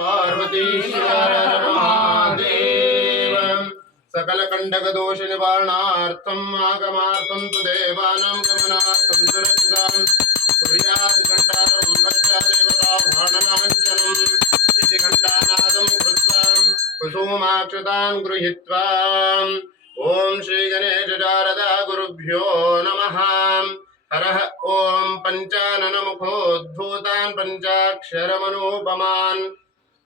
पार्वतीश्वर महादेव सकलकण्डकदोष निवारणार्थम् आगमार्थं तु देवानां गमनार्थं सुरक्षिताम् कुर्यात् घण्टारं वच्चा देवता भाणलाञ्छनम् इति घण्टानादं कृत्वा कुसुमाक्षतान् गृहीत्वा ॐ श्रीगणेशशारदा गुरुभ्यो नमः हरः ॐ पञ्चाननमुखोद्भूतान् पञ्चाक्षरमनूपमान्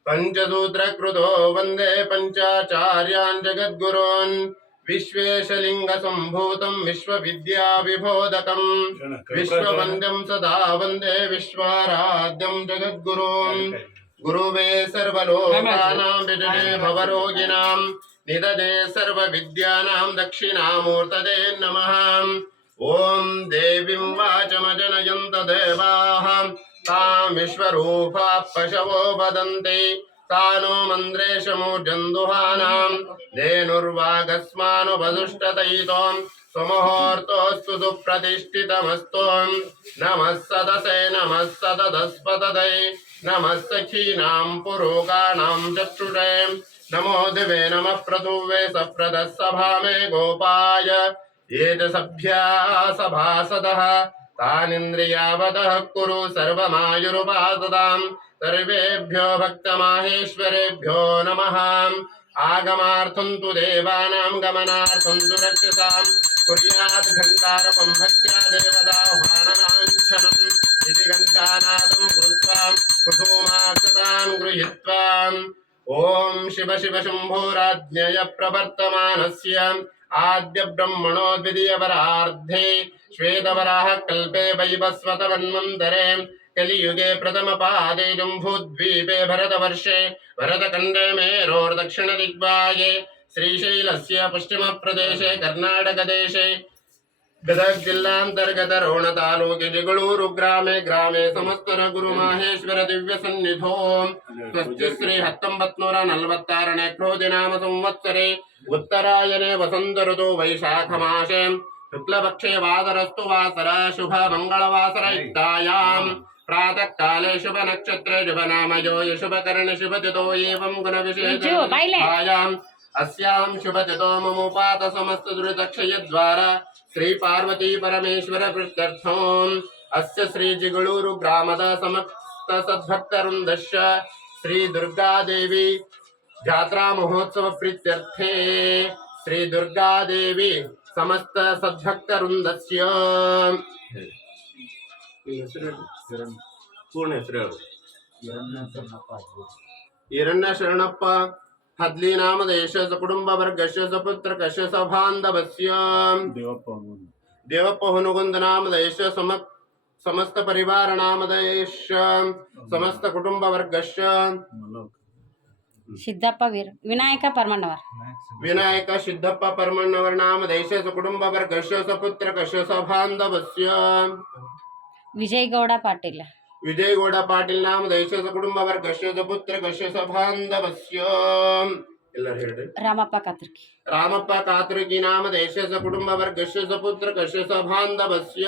पञ्चसूत्रकृतो वन्दे पञ्चाचार्यान् जगद्गुरोन् विश्वेशलिङ्गसम्भूतं विश्वविद्याविबोधकम् विश्ववन्द्यं सदा वन्दे विश्वाराध्यं जगद्गुरुम् गुरुवे सर्वलोकानां विजने भवरोगिणां निददे सर्वविद्यानां दक्षिणामूर्तदे नमः ॐ देवीं वाचमजनयन्त देवाः विश्वरूपा पशवो वदन्ति। सा नो मन्द्रेशमूर्जन्दुहानां धेनुर्वागस्मानुपदुष्टतयितों स्वमुहूर्तोऽस्तु सुप्रतिष्ठितमस्तु नमः सदसे, नमः नमः सखीनां पुरोगाणां चक्षुषे। नमो दिवे, नमः प्रतुवे सप्रदः सभा मे गोपाय। ये सभ्या सभासदः तानिन्द्रियावतः कुरु सर्वमायुरुपासदां सर्वेभ्यो भक्तमाहेश्वरेभ्यो नमः। आगमार्थं तु देवानां गमनार्थं तु रक्षसां कुर्यात् घण्टारपं भक्त्या देवताह्वानलाञ्छनम् इति घण्टानादं कृत्वा कुसुमाक्षतान् गृहीत्वा ॐ शिव शिव शम्भोराज्ञय प्रवर्तमानस्य। आद्य ब्रह्मणो द्वितीयवरार्धे श्वेतवराह कल्पे वैवस्वतमन्वन्तरे कलियुगे प्रथमपादे जम्बूद्वीपे भरतवर्षे भरतखण्डे मेरोर्दक्षिणदिग्वाये श्रीशैलस्य पश्चिमप्रदेशे कर्णाटकदेशे ಗದಗ ಜಿಲ್ಲಾಂತರ್ಗತ ರೋಣ ತಾಲೂಕು ಜಿಗಳೂರು ಗ್ರಾಮೆ ಗ್ರಾಮೆ ಸಮಸ್ತರ ಗುರು ಮಹೇಶ್ವರ ದಿವ್ಯ ಸನ್ನಿಧೋ ಸ್ವಸ್ತಿ ಶ್ರೀ ಹತ್ತೊಂಬತ್ ನೂರ ನಲವತ್ತಾರನೇ ಕ್ರೋಧಿ ನಾಮ ಸಂವತ್ಸರೆ ಉತ್ತರಾಯಣೆ ವಸಂತ ಋತು ವೈಶಾಖ ಮಾಸೆ शुक्लपक्षे वासरस्तु वासर शुभ मङ्गलवासर युक्तायाम् हाँ। प्रातः काले शुभ नक्षत्रे शुभ नाम यो ये शुभ कर्ण शुभ तिथो एवं गुणविशेषायाम् अस्यां शुभ तिथो ममुपात समस्त दुरितक्षयद्वारा श्री पार्वती परमेश्वर पृष्ठर्थम् अस्य श्री जिगुळूरु ग्रामद समस्त सद्भक्तरुन्दश्च श्री दुर्गा देवी जात्रा महोत्सव प्रीत्यर्थे श्री दुर्गा देवी సమస్త సద్భక్తరుందస్య ಪೂರ್ಣ ಹೆಸರು ಹಿರಣ್ಯ ಶರಣಪ್ಪ ಹದ್ಲಿ ನಾಮದ ಯಶಸ ಕುಟುಂಬ ವರ್ಗಶ ಸಪುತ್ರ ಕಶ ಸಭಾಂಧವಸ್ಯ ದೇವಪ್ಪ ಹುನುಗುಂದ ನಾಮದ ಯಶ ಸಮ ಸಮಸ್ತ ಪರಿವಾರ ನಾಮದ ಯಶ ಸಮಸ್ತ ಕುಟುಂಬ ವರ್ಗಶ ಸಿದ್ದಪ್ಪ ವೀರ್ ವಿನಾಯಕ ಪರಮಣ್ಣವರ್ ವಿನಾಯಕ ಸಿದ್ದಪ್ಪ ಪರಮಣ್ಣವರ ನಾಮದೇಶ ಕುಟುಂಬ ವರ್ಗಸ್ಯ ಸಪುತ್ರಕಸ್ಯ ಸಭಾಂಧವಸ್ಯ ವಿಜಯಗೌಡ ಪಾಟೀಲ್ ವಿಜಯಗೌಡ ಪಾಟೀಲ್ ನಾಮದೇಶ ಕುಟುಂಬ ವರ್ಗಸ್ಯ ಸಪುತ್ರಕಸ್ಯ ಸಭಾಂಧವಸ್ಯ ಎಲ್ಲರೂ ಹೇಳ್ರಿ ರಾಮಪ್ಪ ಕಾತರ್ಕಿ ರಾಮಪ್ಪ ಕಾತುರ್ಗಿ ನಾಮ ದೇಶಸ ಕುಟುಂಬ ವರ್ಗಸ್ಯ ಸಪುತ್ರ ಕಶ್ಯ ಸಭಾಂಧವಸ್ಯ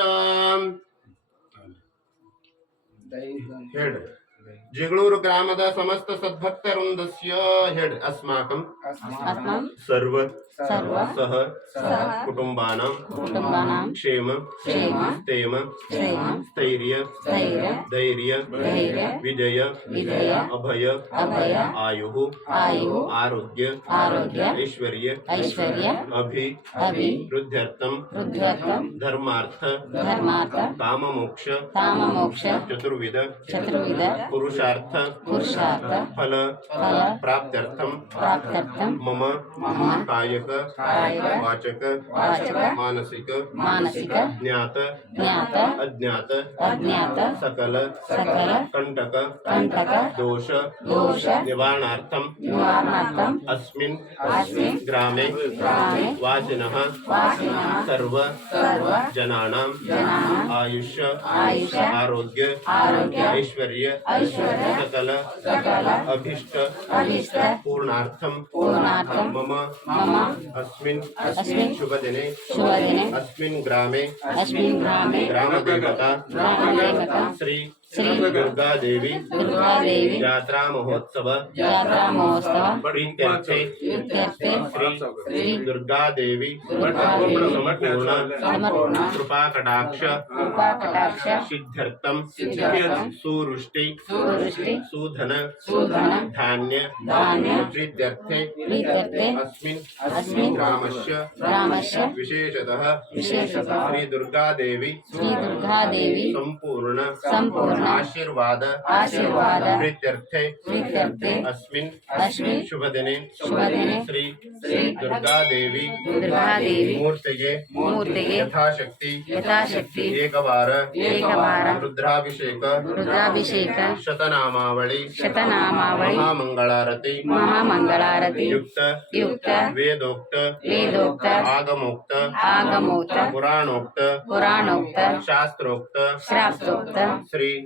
ಹೇಳ್ರಿ ಜಿಗಳೂರು ಗ್ರಾಮದ ಸಮಸ್ತ ಸದ್ಭಕ್ತವೃಂದಸ್ಯ ಹೆಡ್ ಅಸ್ಮಾಕಂ ಸರ್ವ सह क्षेम क्षेम धैर्य विजय अभय अभय आरोग्य आरोग्य ऐश्वर्य ऐश्वर्य अभि अभि वृद्ध्यर्थं धर्मार्थ धर्मार्थ चतुर्विध पुरुषार्थ पुरुषार्थ फल फल प्राप्त्यर्थं मम मम कायिक वाचक मानसिक मानसिक ज्ञात ज्ञात अज्ञात अज्ञात सकल सकल कंटक कंटक दोष दोष निवारणार्थम निवारणार्थम अस्मिन् अस्मिन् ग्रामे ग्रामे वासिनः वासिनः सर्व सर्व जनानां जनानां आयुष्य आयुष्य आरोग्य आरोग्य ऐश्वर्य ऐश्वर्य सकल सकल अभिष्ट अभिष्ट पूर्णार्थम पूर्णार्थम मम मम अस्मिन् अस्मिन् शुभदिने। शुभदिने। अस्मिन् ग्रामे। अस्मिन् ग्रामे। ग्रामदेवता। ग्रामदेवता। श्री दुर्गा देवी दुर्गा देवी यात्रा महोत्सव यात्रा महोत्सव श्री दुर्गा देवी कृपा कटाक्ष कृपा कटाक्ष सुवृष्टि सुवृष्टि सुधन सुधन धान्य धान्य प्रीत्यर्थे प्रीत्यर्थे अस्मिन् अस्मिन् रामस्य रामस्य विशेषतः विशेषतः श्री दुर्गा देवी श्री दुर्गा देवी संपूर्ण संपूर्ण आशीर्वाद। आशीर्वाद। प्रीत्यर्थे। प्रीत्यर्थे। अस्मिन् अस्मिन् शुभदिने। शुभदिने। श्री श्री दुर्गादेवी। दुर्गादेवी। मूर्तिगे। मूर्तिगे। यथाशक्ति। यथाशक्ति। एकवार। एकवार। रुद्राभिषेक। रुद्राभिषेक। शतनामावळि। शतनामावळि। महामङ्गलारति महामङ्गलारति युक्त। युक्त। वेदोक्त। वेदोक्त। आगमोक्त। आगमोक्त। पुराणोक्त। पुराणोक्त। शास्त्रोक्त। शास्त्रोक्त। श्री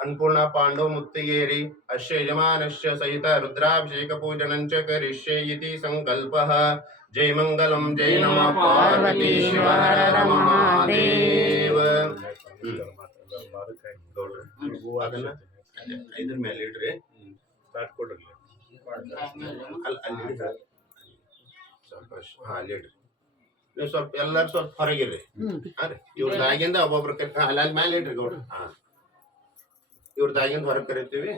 अन्पूर्णा पाण्डव मुत्तिगेरि अस्य यजमानस्य सहित रुद्राभिषेक पूजनं च करिष्ये इति सङ्कल्पः जय मङ्गलं जय नमः पार्वती शिव हर हर महादेव ಅದನ್ನ ಇದ್ರ ಮೇಲೆ ಇಡ್ರಿ ಅಲ್ಲಿ ಅಲ್ಲಿ ಇಡ್ರಿ ಸ್ವಲ್ಪ ಅಷ್ಟ್- ಹಾ ಅಲ್ಲಿ ಇಡ್ರಿ ನೀವು ಸ್ವಲ್ಪ ಎಲ್ಲರೂ ಸ್ವಲ್ಪ ಹೊರಗಿರ್ರಿ ಹಾ ರೀ ಇವ್ರದಾಗಿಂದ ಒಬ್ಬೊಬ್ರ ಕೈ ಅಲ್ಲಿ ಅಲ್ಲಿ ಮೇಲೆ ಇಡ್ರಿ ಗೌಡ್ರ ಹಾ ಇವ್ರದಾಗಿಂದ ಹೊರಗೆ ಕರಿತೀವಿ